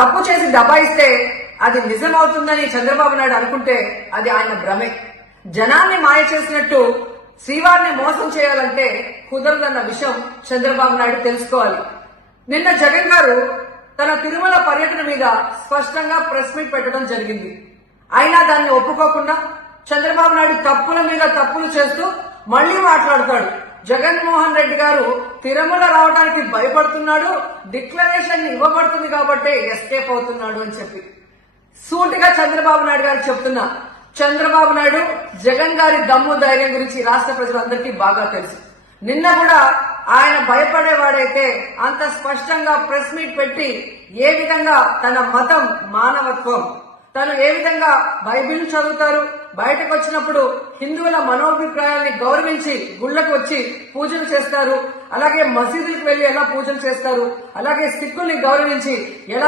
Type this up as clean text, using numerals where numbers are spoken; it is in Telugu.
తప్పు చేసి దబాయిస్తే అది నిజమవుతుందని చంద్రబాబు నాయుడు అనుకుంటే అది ఆయన భ్రమే. జనాన్ని మాయ చేసినట్టు శ్రీవారిని మోసం చేయాలంటే కుదరదన్న విషయం చంద్రబాబు నాయుడు తెలుసుకోవాలి. నిన్న జగన్ గారు తన తిరుమల పర్యటన మీద స్పష్టంగా ప్రెస్ మీట్ పెట్టడం జరిగింది. అయినా దాన్ని ఒప్పుకోకుండా చంద్రబాబు నాయుడు తప్పుల మీద తప్పులు చేస్తూ మళ్లీ మాట్లాడతాడు. జగన్మోహన్ రెడ్డి గారు తిరుమల రావడానికి భయపడుతున్నాడు, డిక్లరేషన్ ఇవ్వబడుతుంది కాబట్టి ఎస్కేప్ అవుతున్నాడు అని చెప్పి సూటిగా చంద్రబాబు నాయుడు గారు చెప్తున్నా. చంద్రబాబు నాయుడు జగన్ గారి దమ్ము ధైర్యం గురించి రాష్ట్ర ప్రజలందరికీ బాగా తెలుసు. నిన్న కూడా ఆయన భయపడేవాడైతే అంత స్పష్టంగా ప్రెస్ మీట్ పెట్టి ఏ విధంగా తన మతం మానవత్వం, తను ఏ విధంగా బైబిల్ చదువుతారు, బయటకు వచ్చినప్పుడు హిందువుల మనోభిప్రాయాన్ని గౌరవించి గుళ్లకు వచ్చి పూజలు చేస్తారు, అలాగే మసీదులకు వెళ్లి ఎలా పూజలు చేస్తారు, అలాగే సిక్కుల్ని గౌరవించి ఎలా